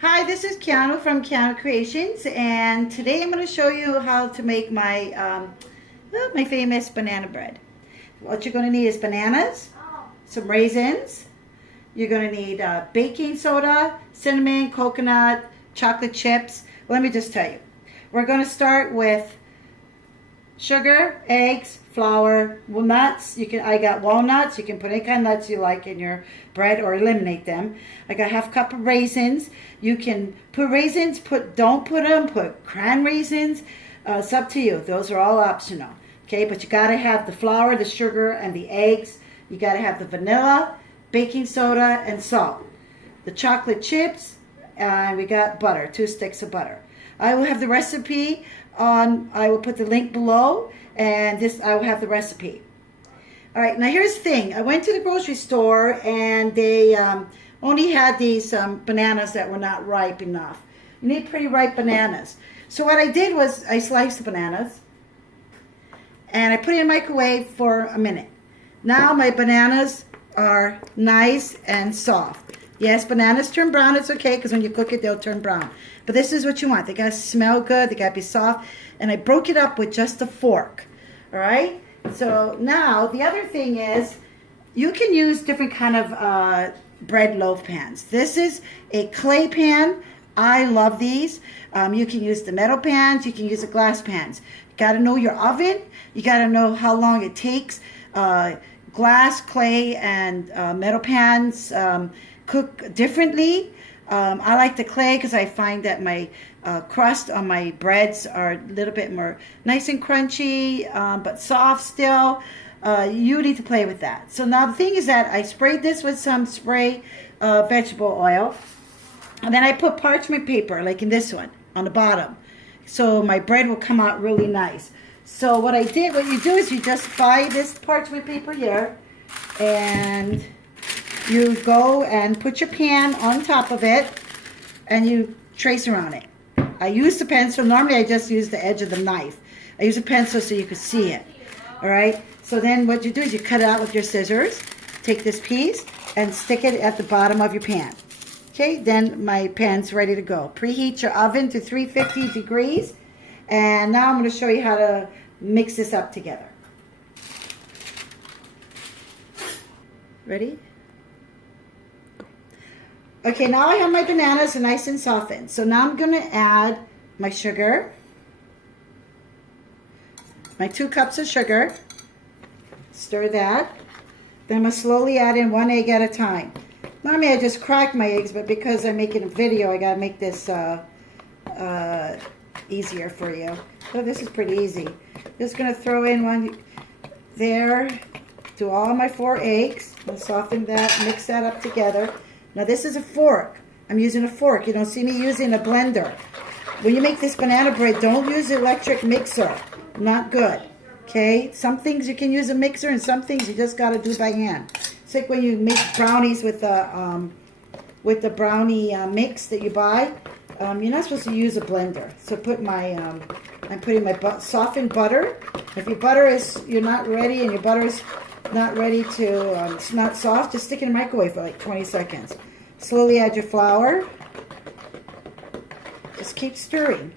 Hi, this is Keanu from Keanu Creations, and today I'm going to show you how to make my famous banana bread. What you're going to need is bananas, some raisins. You're going to need baking soda, cinnamon, coconut, chocolate chips. Let me just tell you. We're going to start with sugar, eggs, flour, nuts. I got walnuts. You can put any kind of nuts you like in your bread or eliminate them. I got half cup of raisins. You can put raisins, don't put them, put cran raisins. It's up to you. Those are all optional. Okay, but you got to have the flour, the sugar, and the eggs. You got to have the vanilla, baking soda, and salt. The chocolate chips, and we got butter, 2 sticks of butter. I will have the recipe I will put the link below, and I will have the recipe. All right, now here's the thing. I went to the grocery store, and they only had these bananas that were not ripe enough. You need pretty ripe bananas. So what I did was I sliced the bananas, and I put it in the microwave for a minute. Now my bananas are nice and soft. Yes, bananas turn brown. It's okay because when you cook it, they'll turn brown. But this is what you want. They got to smell good. They got to be soft. And I broke it up with just a fork. All right? So now the other thing is you can use different kind of bread loaf pans. This is a clay pan. I love these. You can use the metal pans. You can use the glass pans. You got to know your oven. You got to know how long it takes. Glass, clay, and metal pans cook differently. I like the clay because I find that my crust on my breads are a little bit more nice and crunchy, but soft still. You need to play with that. So now the thing is that I sprayed this with some spray vegetable oil, and then I put parchment paper, like in this one, on the bottom, so my bread will come out really nice. So what you do is you just buy this parchment paper here, and you go and put your pan on top of it, and you trace around it. I use the pencil. Normally I just use the edge of the knife. I use a pencil so you can see it. All right? So then what you do is you cut it out with your scissors. Take this piece and stick it at the bottom of your pan. Okay? Then my pan's ready to go. Preheat your oven to 350 degrees. And now I'm going to show you how to mix this up together. Ready? Okay, now I have my bananas nice and softened. So now I'm going to add my sugar, my 2 cups of sugar. Stir that. Then I'm going to slowly add in 1 egg at a time. Normally I just crack my eggs, but because I'm making a video, I got to make this easier for you. So this is pretty easy. Just going to throw in 1 there to all my 4 eggs. I'll soften that, mix that up together. Now this is a fork. I'm using a fork. You don't see me using a blender. When you make this banana bread, don't use an electric mixer. Not good. Okay? Some things you can use a mixer, and some things you just got to do by hand. It's like when you make brownies with the brownie mix that you buy. You're not supposed to use a blender. So I'm putting my softened butter. If your butter you're not ready, and your butter is not ready to, it's not soft, just stick it in the microwave for like 20 seconds. Slowly add your flour. Just keep stirring.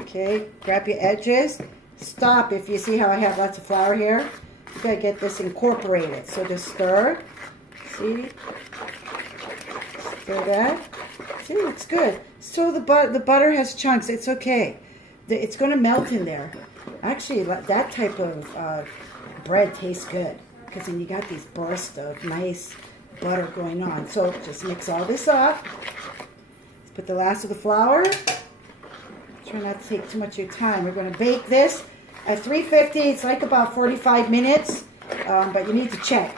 Okay, grab your edges. Stop if you see how I have lots of flour here. You gotta get this incorporated. So just stir. See? Stir that. See, it's good. So the butter has chunks. It's okay. It's going to melt in there. Actually, that type of bread tastes good because then you got these bursts of nice butter going on. So just mix all this up. Let's put the last of the flour. Try not to take too much of your time. We're going to bake this at 350. It's like about 45 minutes, but you need to check.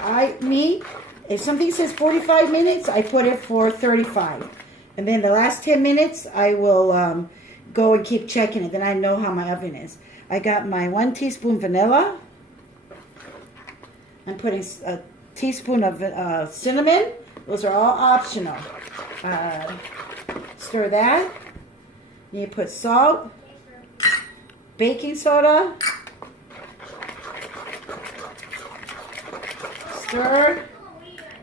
If something says 45 minutes, I put it for 35. And then the last 10 minutes, I will go and keep checking it. Then I know how my oven is. I got my 1 teaspoon vanilla. I'm putting a teaspoon of cinnamon. Those are all optional. Stir that. You put salt, baking soda, stir,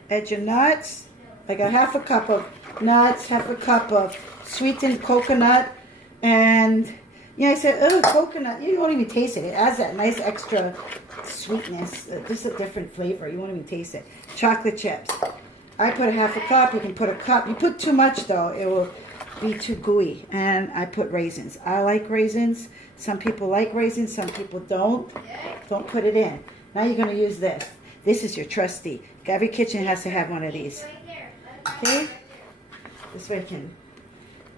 add your nuts. I got half a cup of nuts, half a cup of sweetened coconut, and I said, oh, coconut. You won't even taste it. It adds that nice extra sweetness, just a different flavor. You won't even taste it. Chocolate chips. I put a half a cup. You can put a cup. You put too much though, it will be too gooey. And I put raisins. I like raisins. Some people like raisins. Some people don't. Don't put it in. Now you're going to use this. This is your trusty. Every kitchen has to have one of these. Okay? This way I can.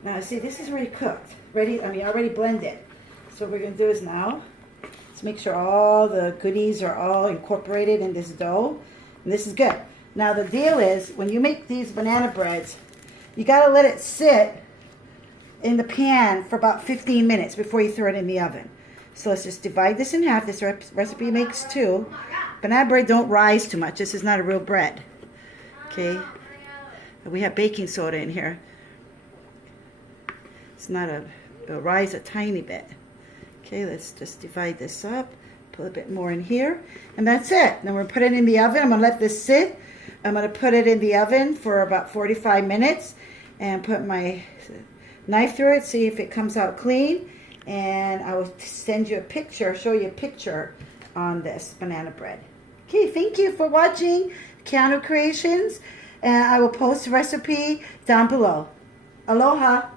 Now see, this is already cooked. Already blended. So what we're going to do is now, let's make sure all the goodies are all incorporated in this dough. And this is good. Now the deal is, when you make these banana breads, you got to let it sit in the pan for about 15 minutes before you throw it in the oven. So let's just divide this in half. This recipe makes 2. Banana bread don't rise too much. This is not a real bread. Okay? We have baking soda in here. It's not it'll rise a tiny bit. Okay, let's just divide this up. Put a bit more in here. And that's it. Then we're going to put it in the oven. I'm going to let this sit. I'm going to put it in the oven for about 45 minutes. And put my knife through it. See if it comes out clean. And I will send you a picture, show you a picture on this banana bread. Okay, thank you for watching Keanu Creations. And I will post the recipe down below. Aloha.